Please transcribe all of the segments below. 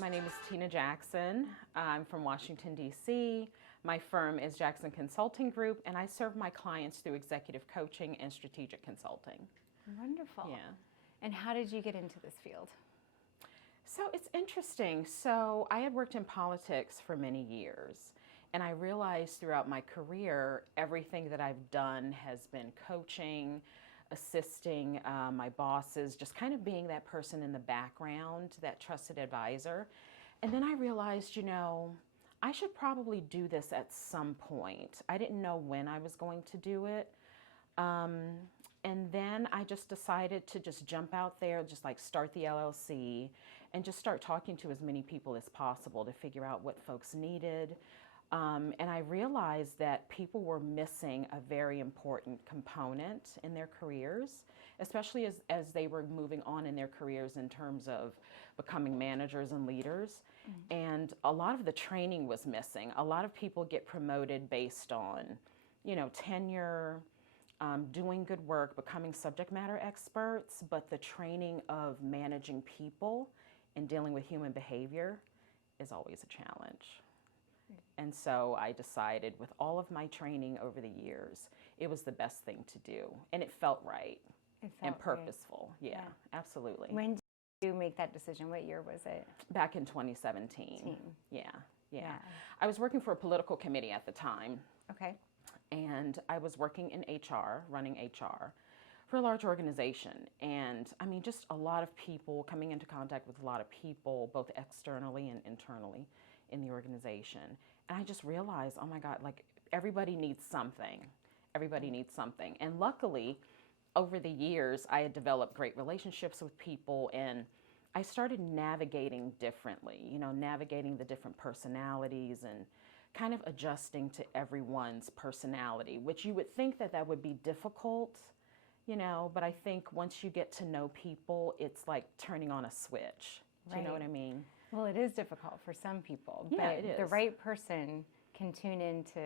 My name is Tinna Jackson. I'm from Washington, D.C. My firm is Jackson Consulting Group, and I serve my clients through executive coaching and strategic consulting. Wonderful. Yeah. And how did you get into this field? So it's interesting. So I had worked in politics for many years, and I realized throughout my career, everything that I've done has been coaching, assisting my bosses, just kind of being that person in the background, that trusted advisor. And then I realized, I should probably do this at some point. I didn't know when I was going to do it. And then I just decided to just jump out there, just like start the LLC and just start talking to as many people as possible to figure out what folks needed. And I realized that people were missing a very important component in their careers, especially as they were moving on in their careers in terms of becoming managers and leaders. Mm-hmm. And a lot of the training was missing. A lot of people get promoted based on, tenure, doing good work, becoming subject matter experts, but the training of managing people and dealing with human behavior is always a challenge. And so I decided with all of my training over the years, it was the best thing to do. And it felt right and purposeful. Right. Yeah, absolutely. When did you make that decision? What year was it? Back in 2017. Yeah. I was working for a political committee at the time. Okay. And I was working in HR, running HR for a large organization. And just a lot of people, coming into contact with a lot of people, both externally and internally in the organization. And I just realized, oh my God, like everybody needs something. Everybody needs something. And luckily, over the years, I had developed great relationships with people, and I started navigating differently, navigating the different personalities and kind of adjusting to everyone's personality, which you would think that would be difficult, but I think once you get to know people, it's like turning on a switch. Do you know what I mean? Well, it is difficult for some people, yeah, but it is. The right person can tune into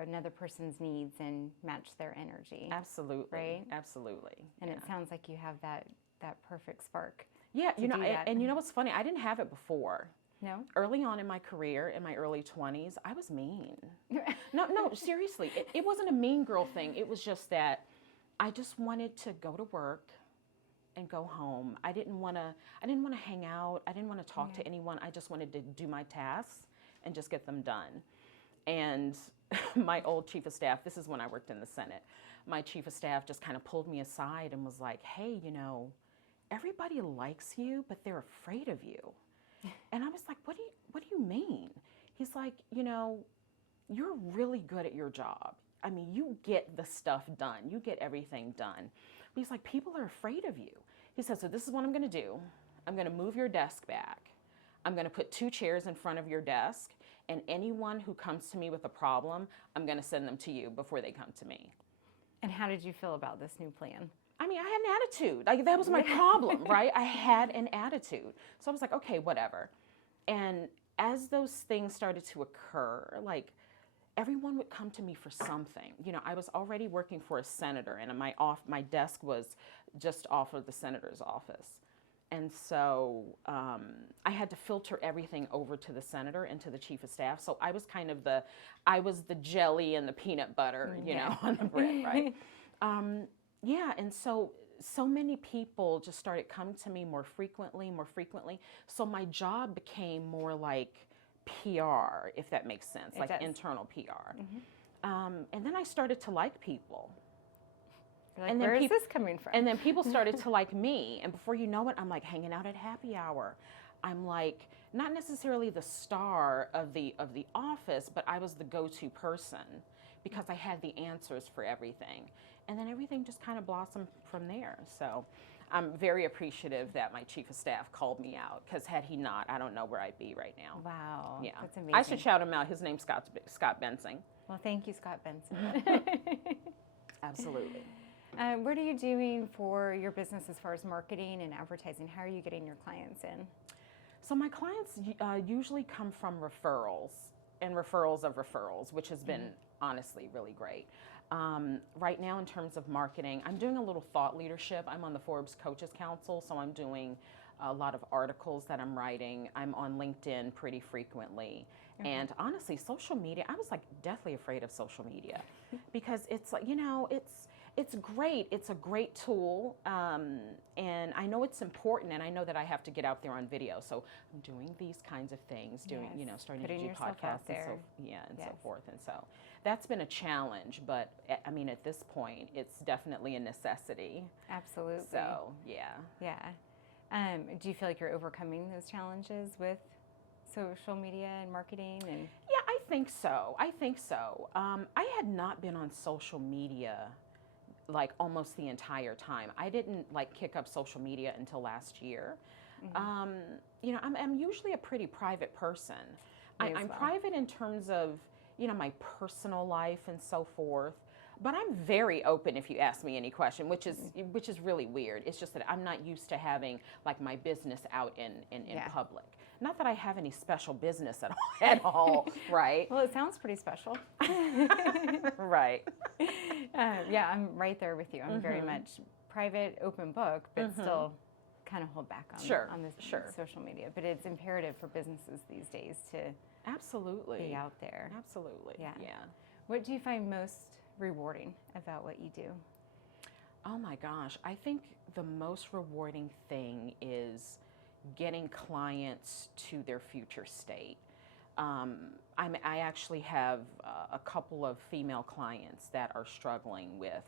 another person's needs and match their energy. Absolutely. Right? Absolutely. And it sounds like you have that perfect spark. Yeah, and you know what's funny? I didn't have it before. No? Early on in my career, in my early 20s, I was mean. No, seriously. It wasn't a mean girl thing. It was just that I just wanted to go to work and go home. I didn't want to hang out. I didn't want to talk to anyone. I just wanted to do my tasks and just get them done. And my old chief of staff, this is when I worked in the Senate, my chief of staff just kind of pulled me aside and was like, hey, everybody likes you, but they're afraid of you. And I was like, what do you mean? He's like, you're really good at your job. You get the stuff done. You get everything done. But he's like, people are afraid of you. He said, so this is what I'm going to do. I'm going to move your desk back. I'm going to put 2 chairs in front of your desk, and anyone who comes to me with a problem, I'm going to send them to you before they come to me. And how did you feel about this new plan? I had an attitude. Like, that was my problem, right? I had an attitude. So I was like, okay, whatever. And as those things started to occur, like, everyone would come to me for something. I was already working for a senator, and my desk was just off of the senator's office. And so I had to filter everything over to the senator and to the chief of staff. So I was kind of I was the jelly and the peanut butter, on the bread, right? And so many people just started coming to me more frequently. So my job became more like PR, if that makes sense, like internal PR. Mm-hmm. And then I started to like people. Like, and then where is this coming from? And then people started to like me. And before you know it, I'm like hanging out at happy hour. I'm like not necessarily the star of the office, but I was the go-to person because I had the answers for everything. And then everything just kind of blossomed from there. So I'm very appreciative that my chief of staff called me out, because had he not, I don't know where I'd be right now. Wow. Yeah. That's amazing. I should shout him out. His name's Scott Bensing. Well, thank you, Scott Benson. Absolutely. What are you doing for your business as far as marketing and advertising? How are you getting your clients in? So my clients usually come from referrals and referrals of referrals, which has been honestly really great. Right now, in terms of marketing, I'm doing a little thought leadership. I'm on the Forbes Coaches Council, so I'm doing a lot of articles that I'm writing. I'm on LinkedIn pretty frequently. And honestly, social media, I was like deathly afraid of social media because it's like, it's great. It's a great tool. And I know it's important, and I know that I have to get out there on video. So I'm doing these kinds of things, starting Putting to do yourself out podcasts and there. so forth. And so that's been a challenge, but I mean, at this point, it's definitely a necessity. Absolutely. So, yeah. Yeah. Do you feel like you're overcoming those challenges with social media and marketing? And Yeah, I think so. I had not been on social media like almost the entire time. I didn't like kick up social media until last year. I'm usually a pretty private person. I'm private in terms of, my personal life and so forth. But I'm very open if you ask me any question, which is really weird. It's just that I'm not used to having like my business out in public. Not that I have any special business at all, right? Well, it sounds pretty special. Right. Yeah, I'm right there with you. I'm very much private, open book, but still kind of hold back on this social media. But it's imperative for businesses these days to absolutely be out there. Absolutely. Yeah. What do you find most rewarding about what you do? Oh my gosh, I think the most rewarding thing is getting clients to their future state. I actually have a couple of female clients that are struggling with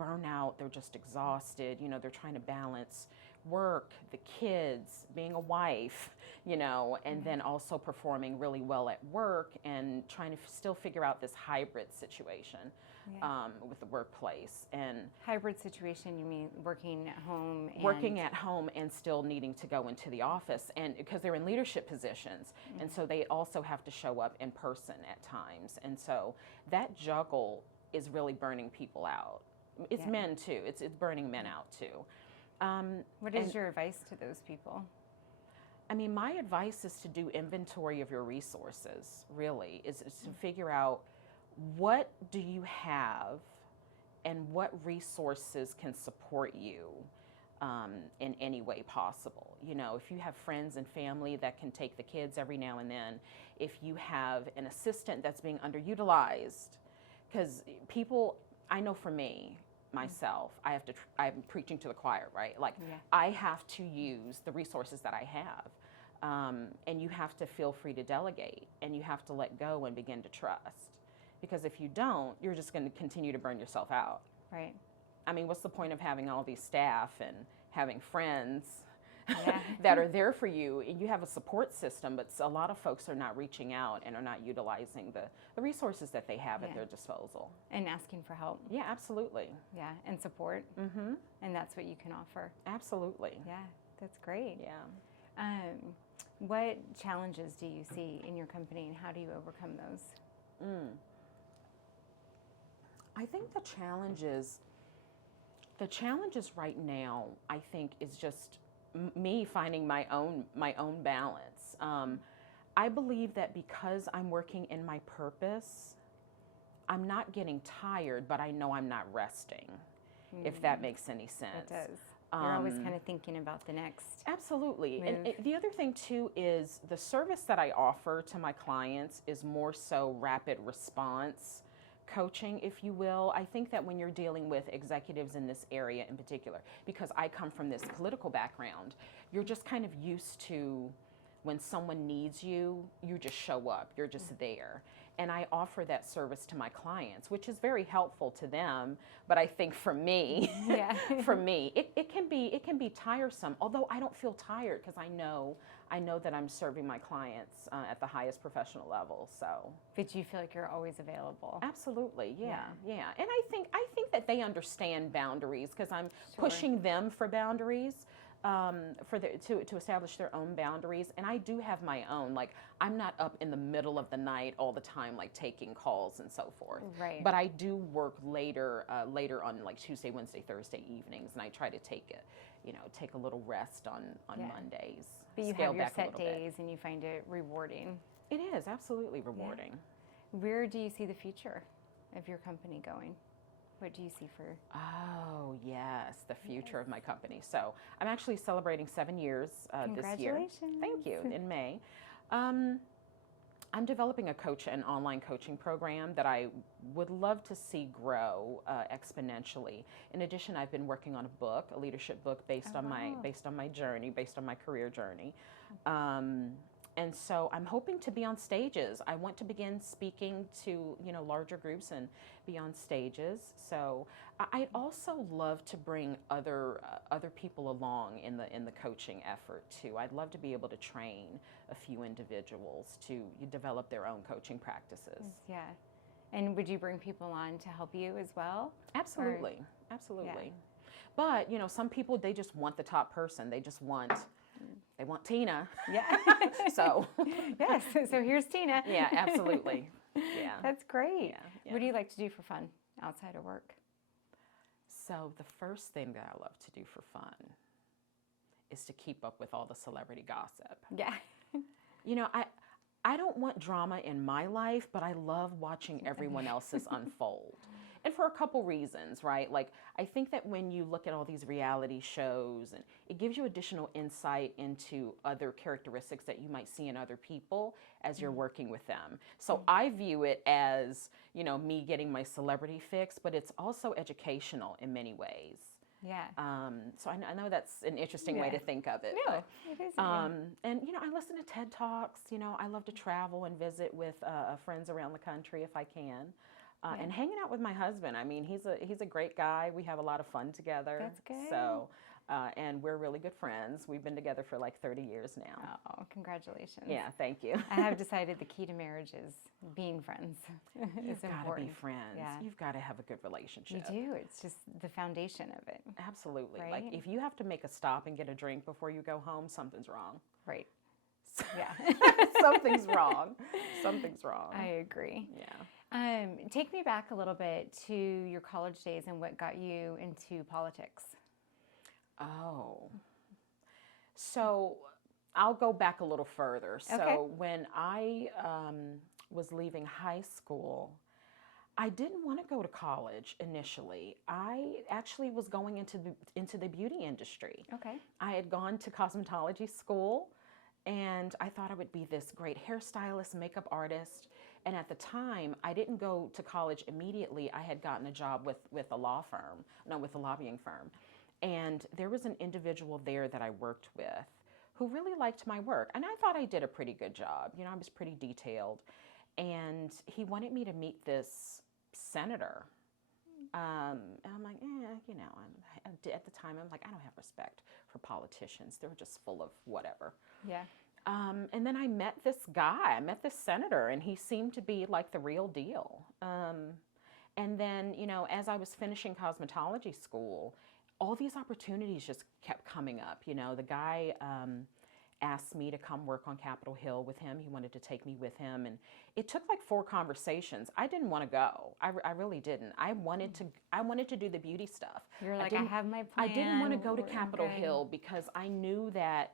burnout. They're just exhausted. They're trying to balance work, the kids, being a wife, and then also performing really well at work and trying to still figure out this hybrid situation with the workplace. And hybrid situation, you mean working at home? Working at home and still needing to go into the office, and because they're in leadership positions, and so they also have to show up in person at times. And so that juggle is really burning people out. It's men too. It's burning men out too. What is your advice to those people? I mean, my advice is to do inventory of your resources, really, is to figure out what do you have and what resources can support you in any way possible. If you have friends and family that can take the kids every now and then, if you have an assistant that's being underutilized, because I know for me, myself, I'm preaching to the choir, right? Like, I have to use the resources that I have. And you have to feel free to delegate, and you have to let go and begin to trust. Because if you don't, you're just going to continue to burn yourself out. Right. I mean, what's the point of having all these staff and having friends that are there for you? And you have a support system, but a lot of folks are not reaching out and are not utilizing the resources that they have at their disposal. And asking for help. Yeah, absolutely. Yeah, and support. Mm-hmm. And that's what you can offer. Absolutely. Yeah, that's great. Yeah. What challenges do you see in your company, and how do you overcome those? I think the challenges right now, I think, is just me finding my own balance. I believe that because I'm working in my purpose, I'm not getting tired, but I know I'm not resting, if that makes any sense. It does. You're always kind of thinking about the next. Absolutely. move. And the other thing, too, is the service that I offer to my clients is more so rapid response coaching, if you will. I think that when you're dealing with executives in this area in particular, because I come from this political background, you're just kind of used to when someone needs you, you just show up, you're just there. And I offer that service to my clients, which is very helpful to them. But I think for me, it can be tiresome. Although I don't feel tired because I know that I'm serving my clients at the highest professional level. So. But you feel like you're always available. Absolutely, yeah. And I think that they understand boundaries because I'm pushing them for boundaries. To establish their own boundaries, and I do have my own. Like, I'm not up in the middle of the night all the time, like taking calls and so forth. Right. But I do work later on like Tuesday, Wednesday, Thursday evenings, and I try to take a little rest on Mondays. But you have your set days, and you find it rewarding. It is absolutely rewarding. Yeah. Where do you see the future of your company going? What do you see for? Oh, yes, the future of my company. So I'm actually celebrating 7 years this year. Congratulations. Thank you, in May. I'm developing a an online coaching program that I would love to see grow exponentially. In addition, I've been working on a book, a leadership book based on my journey, based on my career journey. And so I'm hoping to be on stages. I want to begin speaking to, larger groups and be on stages. So I'd also love to bring other people along in the coaching effort too. I'd love to be able to train a few individuals to develop their own coaching practices. Yeah. And would you bring people on to help you as well? Absolutely. Absolutely. Yeah. But, some people, they just want the top person. They want Tinna. Yeah. So. Yes. So here's Tinna. Yeah, absolutely. Yeah. That's great. Yeah. What do you like to do for fun outside of work? So the first thing that I love to do for fun is to keep up with all the celebrity gossip. Yeah. I don't want drama in my life, but I love watching everyone else's unfold. And for a couple reasons, right? Like, I think that when you look at all these reality shows, and it gives you additional insight into other characteristics that you might see in other people as you're working with them. So I view it as, me getting my celebrity fix, but it's also educational in many ways. Yeah. So I know that's an interesting way to think of it. No, but, it is. And, I listen to TED Talks. I love to travel and visit with friends around the country if I can. And hanging out with my husband. I mean, he's a great guy. We have a lot of fun together. That's good. So, and we're really good friends. We've been together for like 30 years now. Oh, congratulations. Yeah, thank you. I have decided the key to marriage is being friends. You've got to be friends. Yeah. You've got to have a good relationship. You do. It's just the foundation of it. Absolutely. Right? Like, if you have to make a stop and get a drink before you go home, something's wrong. Right. Yeah. Something's wrong. Something's wrong. I agree. Yeah. Take me back a little bit to your college days and what got you into politics. Oh. So I'll go back a little further. So Okay. when I was leaving high school, I didn't want to go to college initially. I actually was going into the beauty industry. Okay. I had gone to cosmetology school, and I thought I would be this great hairstylist, makeup artist. And at the time, I didn't go to college immediately. I had gotten a job with a lobbying firm. And there was an individual there that I worked with who really liked my work. And I thought I did a pretty good job. I was pretty detailed. And he wanted me to meet this senator. And I'm like, at the time, I'm like, I don't have respect for politicians. They're just full of whatever. Yeah. And then I met this guy, this senator, and he seemed to be like the real deal. And then, as I was finishing cosmetology school, all these opportunities just kept coming up. The guy asked me to come work on Capitol Hill with him. He wanted to take me with him. And it took like 4 conversations. I didn't want to go. I really didn't. I wanted to do the beauty stuff. You're like, I have my plan. I didn't want to go to Capitol Hill because I knew that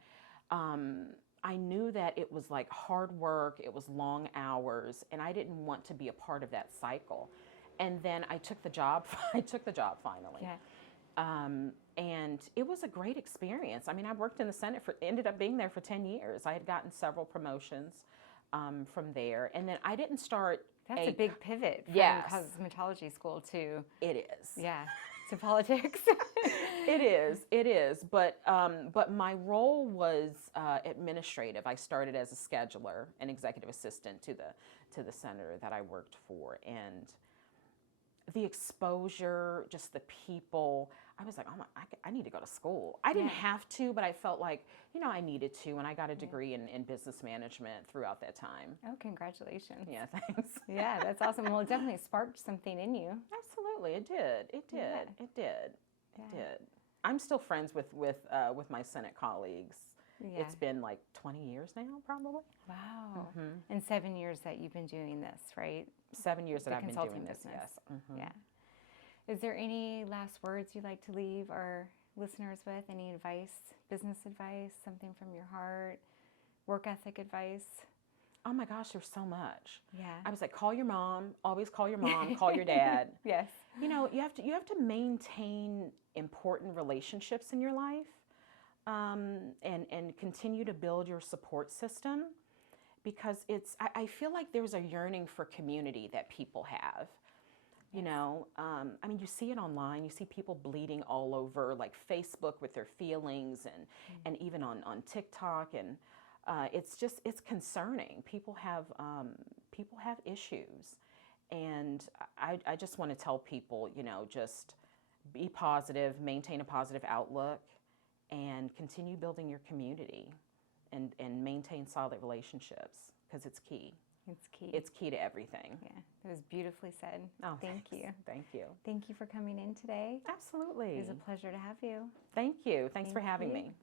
it was like hard work, it was long hours, and I didn't want to be a part of that cycle. And then I took the job. Finally. Yeah. And it was a great experience. I mean, I worked in the Senate ended up being there for 10 years. I had gotten several promotions from there. And then I didn't start. That's a big pivot from cosmetology school to. It is. Yeah. To politics. It is. But my role was administrative. I started as a scheduler and executive assistant to the senator that I worked for, and the exposure, just the people. I was like, I need to go to school. I didn't have to, but I felt like, I needed to, and I got a degree in business management throughout that time. Oh, congratulations. Yeah, thanks. Yeah, that's awesome. Well, it definitely sparked something in you. Absolutely, it did. It did. I'm still friends with my Senate colleagues. Yeah. It's been like 20 years now, probably. Wow. Mm-hmm. And 7 years that you've been doing this, right? 7 years that I've been doing this, yes. Mm-hmm. Yeah. Is there any last words you'd like to leave our listeners with? Any advice, business advice, something from your heart, work ethic advice? Oh my gosh, there's so much. Yeah. I was like, call your mom, always call your mom, call your dad. Yes. You know, you have to maintain important relationships in your life, and continue to build your support system, because I feel like there's a yearning for community that people have. You know, I mean, you see it online. You see people bleeding all over, like Facebook, with their feelings, and even on TikTok, and it's concerning. People have issues, and I just want to tell people, you know, just be positive, maintain a positive outlook, and continue building your community, and maintain solid relationships, because it's key. It's key. It's key to everything. Yeah, it was beautifully said. Oh, thank you. Thank you. Thank you for coming in today. Absolutely. It was a pleasure to have you. Thank you. Thanks for having me.